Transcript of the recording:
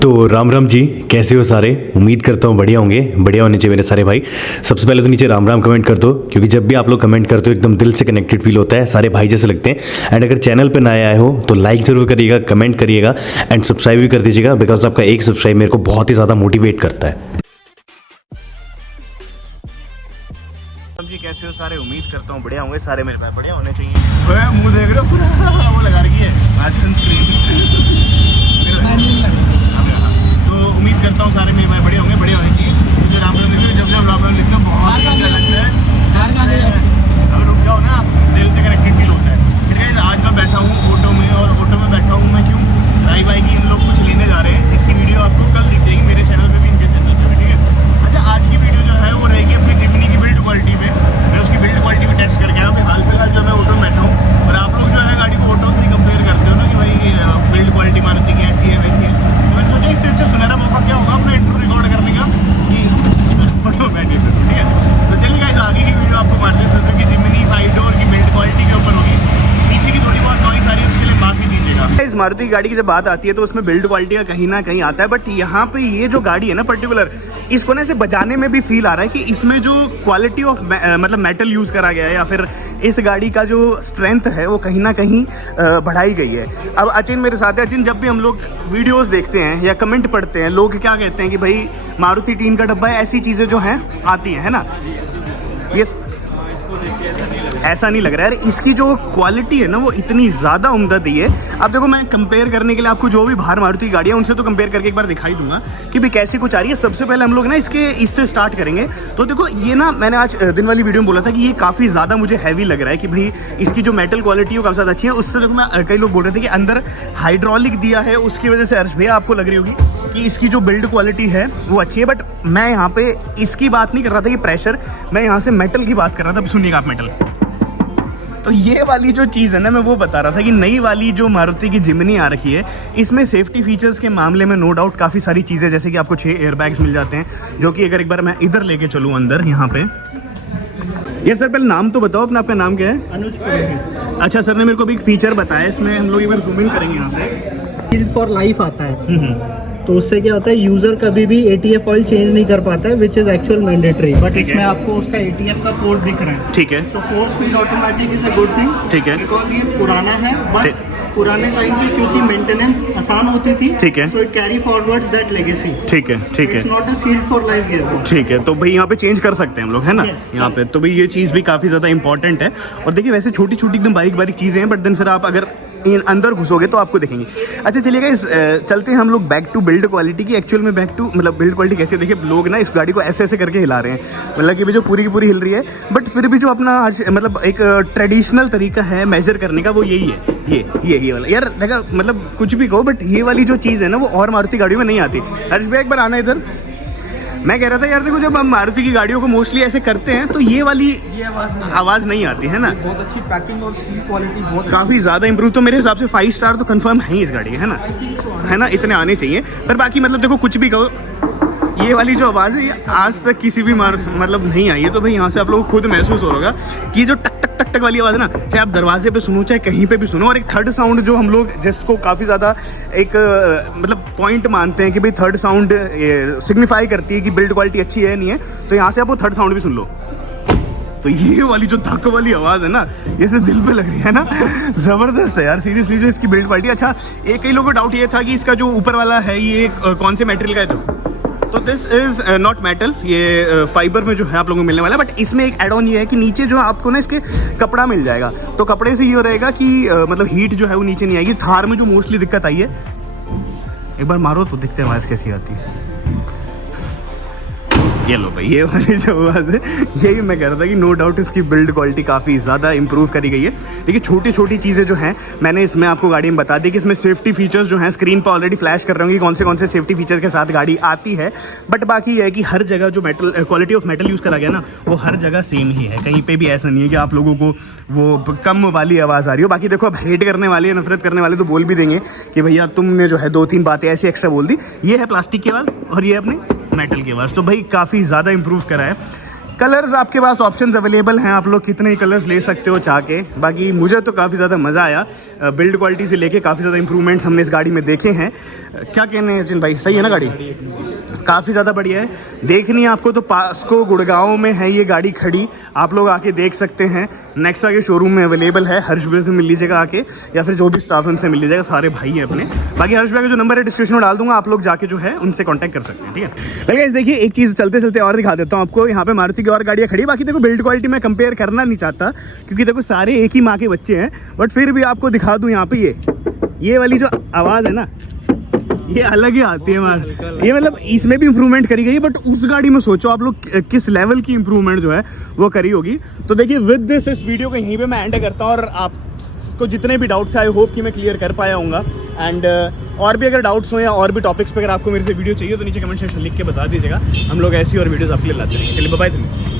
तो राम राम जी, कैसे हो सारे। उम्मीद करता हूँ बढ़िया होंगे, बढ़िया होने चाहिए मेरे सारे भाई। सबसे पहले तो नीचे राम राम कमेंट कर दो, क्योंकि जब भी आप लोग कमेंट करते हो एकदम दिल से कनेक्टेड फील होता है, सारे भाई जैसे लगते हैं। एंड अगर चैनल पे नए आए हो तो लाइक ज़रूर करिएगा, कमेंट करिएगा एंड सब्सक्राइब भी कर दीजिएगा, बिकॉज आपका एक सब्सक्राइब मेरे को बहुत ही ज़्यादा मोटिवेट करता है। जी कैसे हो सारे, उम्मीद करता हूँ बढ़िया होंगे सारे मेरे भाई, बढ़िया होने चाहिए। मुंह देख रहे हो पूरा वो लगा रखी है आज सनस्क्रीन। तो उम्मीद करता हूँ सारे मेरे भाई बढ़िया होंगे, बढ़िया होने चाहिए। मुझे राम राम लिखते जब राम राम लिखते बहुत ही अच्छा लगता है। अब रुक जाओ ना, दिल से कनेक्टेड फील होता है। फिर गाइस आज मैं बैठा हूँ ऑटो में, और ऑटो में बैठा हूँ मैं क्यों, राई भाई की इन लोग कुछ लेने जा रहे हैं, जिसकी वीडियो आपको कल दिख जाएगी मेरे चैनल पे भी, इनके चैनल पे भी, ठीक है। अच्छा, आज की वीडियो जो है वो रहेगी अपनी जिमनी की बिल्ड क्वालिटी पे। मैं उसकी बिल्ड क्वालिटी पे टेस्ट करके आया हूँ। हाल फिलहाल जो मैं ऑटो में बैठा हूँ, और आप लोग जो है गाड़ी को ऑटो से ही कंपेयर करते हो ना कि भाई बिल्ड क्वालिटी मारुति की ऐसी है वैसी है। तो मैंने सोचा इससे अच्छा सुनहरा मौका क्या होगा अपना इंट्रो रिकॉर्ड करने का कि ऑटो बैठे, ठीक है। तो चलिए गाइस, आगे की वीडियो आपको मारुति सुजुकी जिमनी 5 डोर की बिल्ड क्वालिटी के ऊपर होगी। पीछे की थोड़ी बहुत नॉइस आ रही है, उसके लिए माफी दीजिएगा। इस मारुति की गाड़ी की जब बात आती है तो उसमें बिल्ड क्वालिटी का कहीं ना कहीं आता है, बट यहाँ पे ये जो गाड़ी है ना पर्टिकुलर, इसको ना ऐसे बजाने में भी फील आ रहा है कि इसमें जो क्वालिटी ऑफ मतलब मेटल यूज़ करा गया है, या फिर इस गाड़ी का जो स्ट्रेंथ है वो कहीं ना कहीं बढ़ाई गई है। अब अचिन मेरे साथ है। अचिन, जब भी हम लोग वीडियोस देखते हैं या कमेंट पढ़ते हैं, लोग क्या कहते हैं कि भाई मारुति टीन का डब्बा है, ऐसी चीज़ें जो हैं आती हैं, है ना। ये ऐसा नहीं लग रहा है यार, इसकी जो क्वालिटी है ना वो इतनी ज़्यादा उम्दा दी है। अब देखो, मैं कंपेयर करने के लिए आपको जो भी बाहर मारुति की गाड़ियाँ उनसे तो कंपेयर करके एक बार दिखाई दूंगा कि भाई कैसी कुछ आ रही है। सबसे पहले हम लोग ना इससे स्टार्ट करेंगे। तो देखो, ये ना मैंने आज दिन वाली वीडियो में बोला था कि ये काफ़ी ज़्यादा मुझे हैवी लग रहा है कि भाई इसकी जो मेटल क्वालिटी है वो काफ़ी ज़्यादा अच्छी है। उससे देखो, मैं कई लोग बोल रहे थे कि अंदर हाइड्रोलिक दिया है, उसकी वजह से अर्श भैया आपको लग रही होगी कि इसकी जो बिल्ड क्वालिटी है वो अच्छी है। बट मैं यहाँ पे इसकी बात नहीं कर रहा था कि प्रेशर, मैं यहाँ से मेटल की बात कर रहा था। अब सुनिएगा आप मेटल। तो ये वाली जो चीज़ है ना, मैं वो बता रहा था कि नई वाली जो मारुति की जिमनी आ रखी है, इसमें सेफ्टी फीचर्स के मामले में नो डाउट काफ़ी सारी चीज़ें, जैसे कि आपको 6 एयरबैग्स मिल जाते हैं, जो कि अगर एक बार मैं इधर लेके चलूँ अंदर यहाँ पे। ये सर पहले नाम तो बताओ अपना, आपका नाम क्या है? अनुज। अच्छा, सर ने मेरे को भी एक फीचर बताया, इसमें हम लोग एक बार जूम इन करेंगे यहाँ से। बिल्ड फॉर लाइफ आता है, तो उससे क्या होता है, यूजर कभी भी ATF ऑयल चेंज नहीं कर पाता है, which is actual mandatory, but इसमें आपको उसका ATF का कोड दिख रहा है। ठीक है। तो 4 speed automatic is a good thing, ठीक है, बिकॉज ये पुराना है, बट पुराने टाइम पे क्योंकि मेंटेनेंस आसान होती थी, ठीक है, तो it carry forwards that legacy. ठीक है, ठीक है, it's not a sealed for life gear. ठीक है। तो भाई यहाँ पे चेंज कर सकते हैं हम लोग, है ना। यहाँ पे तो भाई ये चीज़ भी काफ़ी ज़्यादा इंपॉर्टेंट है। और देखिए, वैसे छोटी छोटी एकदम बारीक बारीक चीज़ें हैं, बट देन फिर आप अगर इन अंदर घुसोगे तो आपको देखेंगे। अच्छा चलिएगा, इस चलते हैं हम लोग बैक टू बिल्ड क्वालिटी की। एक्चुअल में बैक टू मतलब बिल्ड क्वालिटी कैसे, देखिए लोग ना इस गाड़ी को ऐसे ऐसे करके हिला रहे हैं, मतलब कि भी जो पूरी की पूरी हिल रही है, बट फिर भी जो अपना आज मतलब एक ट्रेडिशनल तरीका है मेजर करने का, वो यही है। ये वाला यार देखा, मतलब कुछ भी कहो, बट ये वाली जो चीज़ है ना वो और मारुति गाड़ियों में नहीं आती। हर्ष भैया एक बार आना इधर। मैं कह रहा था यार देखो, जब हम मारुति की गाड़ियों को मोस्टली ऐसे करते हैं तो ये वाली आवाज़ नहीं आती है ना। बहुत अच्छी पैकिंग और स्टील क्वालिटी बहुत काफ़ी ज़्यादा इंप्रूव। तो मेरे हिसाब से 5 स्टार तो कंफर्म है ही इस गाड़ी के, है ना, इतने आने चाहिए। पर बाकी मतलब देखो, कुछ भी कहो, ये वाली जो आवाज़ है ये आज तक किसी भी मतलब नहीं आई है। तो भाई यहाँ से आप लोगों को खुद महसूस हो होगा कि जो टक टक टक टक वाली आवाज़ है ना, चाहे आप दरवाजे पे सुनो चाहे कहीं पे भी सुनो। और एक थर्ड साउंड जो हम लोग जिसको काफ़ी ज़्यादा एक मतलब पॉइंट मानते हैं कि भाई थर्ड साउंड सिग्निफाई करती है कि बिल्ड क्वालिटी अच्छी है नहीं है, तो यहाँ से आप वो थर्ड साउंड भी सुन लो। तो ये वाली जो धक वाली आवाज़ है ना, ये से दिल पे लग रही है ना, ज़बरदस्त है यार सीरियसली जो इसकी बिल्ड क्वालिटी। अच्छा, एक कई लोगों को डाउट ये था कि इसका जो ऊपर वाला है ये कौन से मटेरियल का है। तो दिस इज़ नॉट मेटल, ये फाइबर में जो है आप लोगों को मिलने वाला है। बट इसमें एक एड ऑन ये है कि नीचे जो आपको ना इसके कपड़ा मिल जाएगा, तो कपड़े से ये हो रहेगा कि मतलब हीट जो है वो नीचे नहीं आएगी। थार में जो मोस्टली दिक्कत आई है, एक बार मारो तो दिखते हैं आवाज़ कैसी आती है। ये लो भाई, ये वाली जो आवाज़ है, यही मैं कह रहा था कि नो डाउट इसकी बिल्ड क्वालिटी काफ़ी ज़्यादा इंप्रूव करी गई है। देखिए छोटी छोटी चीज़ें जो हैं मैंने इसमें आपको गाड़ी में बता दी कि इसमें सेफ्टी फीचर्स जो हैं स्क्रीन पर ऑलरेडी फ्लैश कर रहे होंगे कौन से सेफ्टी फीचर्स के साथ गाड़ी आती है। बट बाकी ये है कि हर जगह जो metal quality of metal use करा गया ना, वो हर जगह सेम ही है। कहीं पर भी ऐसा नहीं है कि आप लोगों को वो कम वाली आवाज़ आ रही हो। बाकी देखो, अब हेट करने वाले, नफरत करने वाले तो बोल भी देंगे कि भैया तुमने जो है 2-3 बातें ऐसी एक्स्ट्रा बोल दी। ये है प्लास्टिक की आवाज़ और ये अपने मेटल की आवाज़। तो भाई काफ़ी ज़्यादा इंप्रूव करा है। कलर्स आपके पास ऑप्शंस अवेलेबल हैं, आप लोग कितने ही कलर्स ले सकते हो चाह के। बाकी मुझे तो काफ़ी ज़्यादा मज़ा आया, बिल्ड क्वालिटी से लेके काफ़ी ज़्यादा इंप्रूवमेंट्स हमने इस गाड़ी में देखे हैं। क्या कहने हैं जिन भाई, सही है ना गाड़ी? काफ़ी ज़्यादा बढ़िया है। देखनी है आपको तो पास्को गुड़गांव में है ये गाड़ी खड़ी, आप लोग आके देख सकते हैं। नेक्सा के शोरूम में अवेलेबल है, हर्ष भैया से मिल लीजिएगा आके, या फिर जो भी स्टाफ है उनसे मिल लीजिएगा, सारे भाई हैं अपने। बाकी हर्ष भैया का जो नंबर है डिस्क्रिप्शन में डाल दूंगा, आप लोग जाके जो है उनसे कॉन्टैक्ट कर सकते हैं, ठीक है। गाइस देखिए एक चीज़ चलते चलते और दिखा देता हूँ आपको, यहाँ पे मारुति की और गाड़ियाँ खड़ी। बाकी देखो बिल्ड क्वालिटी में कंपेयर करना नहीं चाहता, क्योंकि देखो सारे एक ही माँ के बच्चे हैं, बट फिर भी आपको दिखा दूँ यहाँ पे ये वाली जो आवाज़ है ना, ये अलग ही आती है मार। ये मतलब इसमें भी इंप्रूवमेंट करी गई है, बट उस गाड़ी में सोचो आप लोग किस लेवल की इंप्रूवमेंट जो है वो करी होगी। तो देखिए विद दिस इस वीडियो को यहीं पे मैं एंड करता हूँ, और आपको जितने भी डाउट थे आई होप कि मैं क्लियर कर पाया हूँगा। एंड और भी अगर डाउट्स हो या और भी टॉपिक्स पे अगर आपको मेरे से वीडियो चाहिए तो नीचे कमेंट सेक्शन लिख के बता दीजिएगा, हम लोग ऐसी और वीडियोज़ आपके लिए लाते रहेंगे। चलिए बाय बाय।